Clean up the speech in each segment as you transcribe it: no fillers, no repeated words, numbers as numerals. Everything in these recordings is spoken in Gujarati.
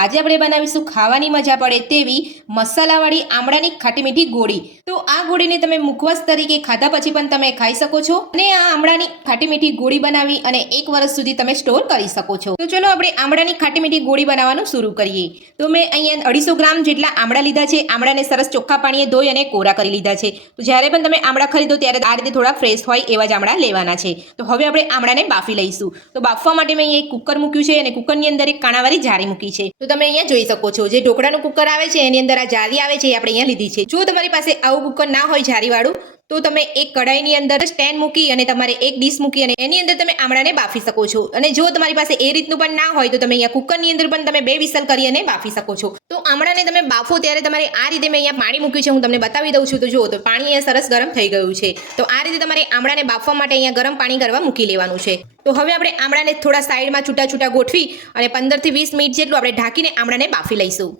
આજે આપણે બનાવીશું ખાવાની મજા પડે તેવી મસાલાવાળી આમળાની ખાટી મીઠી ગોળી। તો આ ગોળીને તમે મુખવાસ તરીકે ખાધા પછી પણ તમે ખાઈ શકો છો અને આ આમળાની ખાટી મીઠી ગોળી બનાવી અને 1 વર્ષ સુધી તમે સ્ટોર કરી શકો છો। તો ચલો આપણે આમળાની ખાટી મીઠી ગોળી બનાવવાનું શરૂ કરીએ। તો મેં અહીંયા 250 ગ્રામ જેટલા આમળા લીધા છે। આમળાને સરસ ચોખ્ખા પાણીએ ધોઈ અને કોરા કરી લીધા છે। તો જ્યારે પણ તમે આમળા ખરીદો ત્યારે આ રીતે થોડા ફ્રેશ હોય એવા જ આમળા લેવાના છે। તો હવે આપણે આમળાને બાફી લઈશું। તો બાફવા માટે મેં અહીંયા એક કુકર મૂક્યું છે અને કુકરની અંદર એક કાણાવાળી જાળી મૂકી છે। તો તમે અહીંયા જોઈ શકો છો જે ઢોકળાનું કુકર આવે છે એની અંદર આ જાળી આવે છે એ આપણે અહીંયા લીધી છે। જો તમારી પાસે આવું કુકર ના હોય જાળીવાળું તો તમે એક કઢાઈની અંદર સ્ટેન્ડ મૂકી અને તમારે એક ડીશ મૂકી અને એની અંદર તમે આમળાને બાફી શકો છો। અને જો તમારી પાસે એ રીતનું પણ ના હોય તો તમે અહીંયા કુકરની અંદર પણ તમે 2 વિસલ કરી અને બાફી શકો છો। તો આમળાને તમે બાફો ત્યારે તમારે આ રીતે મેં અહીંયા પાણી મૂક્યું છે, હું તમને બતાવી દઉં છું। તો જુઓ તો પાણી અહીંયા સરસ ગરમ થઈ ગયું છે। તો આ રીતે તમારે આમળાને બાફવા માટે અહીંયા ગરમ પાણી કરવા મૂકી લેવાનું છે। તો હવે આપણે આમળાને થોડા સાઈડમાં છૂટા છૂટા ગોઠવી અને 15 થી 20 મિનિટ જેટલું આપણે ઢાંકીને આમળાને બાફી લઈશું।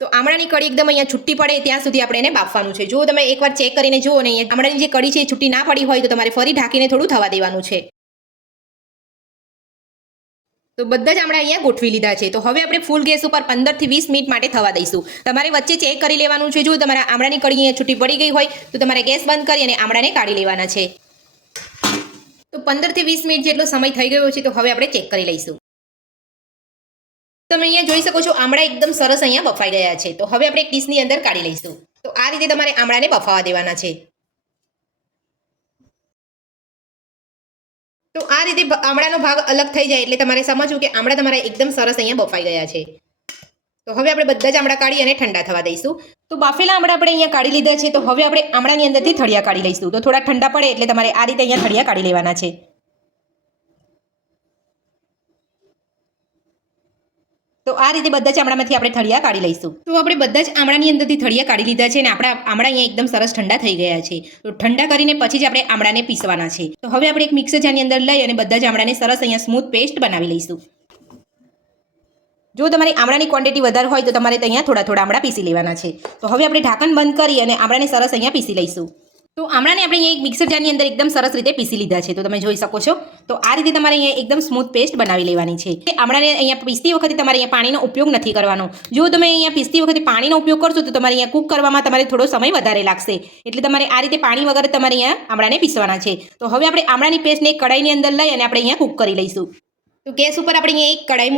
તો આમળાની કળી એકદમ અહીંયા છૂટી પડે ત્યાં સુધી આપણે એને બાફવાનું છે। જો તમે એકવાર ચેક કરીને જુઓ ને અહીંયા આમળાની જે કળી છે એ છૂટી ના પડી હોય તો તમારે ફરી ઢાંકીને થોડું થવા દેવાનું છે। તો બધા જ આમળા અહીંયા ગોઠવી લીધા છે। તો હવે આપણે ફૂલ ગેસ ઉપર 15 થી 20 મિનિટ માટે થવા દઈશું। તમારે વચ્ચે ચેક કરી લેવાનું છે। જો તમારા આમળાની કળી અહીંયા છૂટી પડી ગઈ હોય તો તમારે ગેસ બંધ કરી અને આમળાને કાઢી લેવાના છે। તો 15 થી 20 મિનિટ જેટલો સમય થઈ ગયો છે। તો હવે આપણે ચેક કરી લઈશું। તમે અહીંયા જોઈ શકો છો આમળા એકદમ સરસ અહીંયા બફાઈ ગયા છે। તો હવે આપણે એક ડીશની અંદર કાઢી લઈશું। તો આ રીતે તમારે આમળાને બફાવા દેવાના છે। તો આ રીતે આમળાનો ભાગ અલગ થઈ જાય એટલે તમારે સમજવું કે આમળા તમારા એકદમ સરસ અહીંયા બફાઈ ગયા છે। તો હવે આપણે બધા જ આમળા કાઢી અને ઠંડા થવા દઈશું। તો બાફેલા આમળા આપણે અહીંયા કાઢી લીધા છે। તો હવે આપણે આમળાની અંદરથી થળિયા કાઢી લઈશું। તો થોડા ઠંડા પડે એટલે તમારે આ રીતે અહીંયા થળિયા કાઢી લેવાના છે। તો આ રીતે બધા જ આમળામાંથી આપણે થળિયા કાઢી લઈશું। તો આપણે બધા જ આમળાની અંદરથી થળિયા કાઢી લીધા છે અને આપણા આમળા અહીંયા એકદમ સરસ ઠંડા થઈ ગયા છે। તો ઠંડા કરીને પછી જ આપણે આમળાને પીસવાના છે। તો હવે આપણે એક મિક્સર જારની અંદર લઈ અને બધા જ આમળાને સરસ અહીંયા સ્મૂથ પેસ્ટ બનાવી લઈશું। જો તમારી આમળાની ક્વોન્ટિટી વધારે હોય તો તમારે અહીંયા થોડા થોડા આમળા પીસી લેવાના છે। તો હવે આપણે ઢાંકણ બંધ કરી અને આમળાને સરસ અહીંયા પીસી લઈશું। તો આમળાને આપણે અહીંયા એક મિક્સર જારની અંદર એકદમ સરસ રીતે પીસી લીધા છે। તો તમે જોઈ શકો છો તો આ રીતે તમારે અહીંયા એકદમ સ્મૂથ પેસ્ટ બનાવી લેવાની છે। આમળાને અહીંયા પીસતી વખતે તમારે અહીંયા પાણીનો ઉપયોગ નથી કરવાનો। જો તમે અહીંયા પીસતી વખતે પાણીનો ઉપયોગ કરશો તો તમારે અહીંયા કૂક કરવામાં તમારે થોડો સમય વધારે લાગશે। એટલે તમારે આ રીતે પાણી વગર તમારે અહીંયા આમળાને પીસવાના છે। તો હવે આપણે આમળાની પેસ્ટને એક કઢાઈની અંદર લઈ અને આપણે અહીંયા કૂક કરી લઈશું। તો ગેસ ઉપર આપણે અહીંયા એક કઢાઈ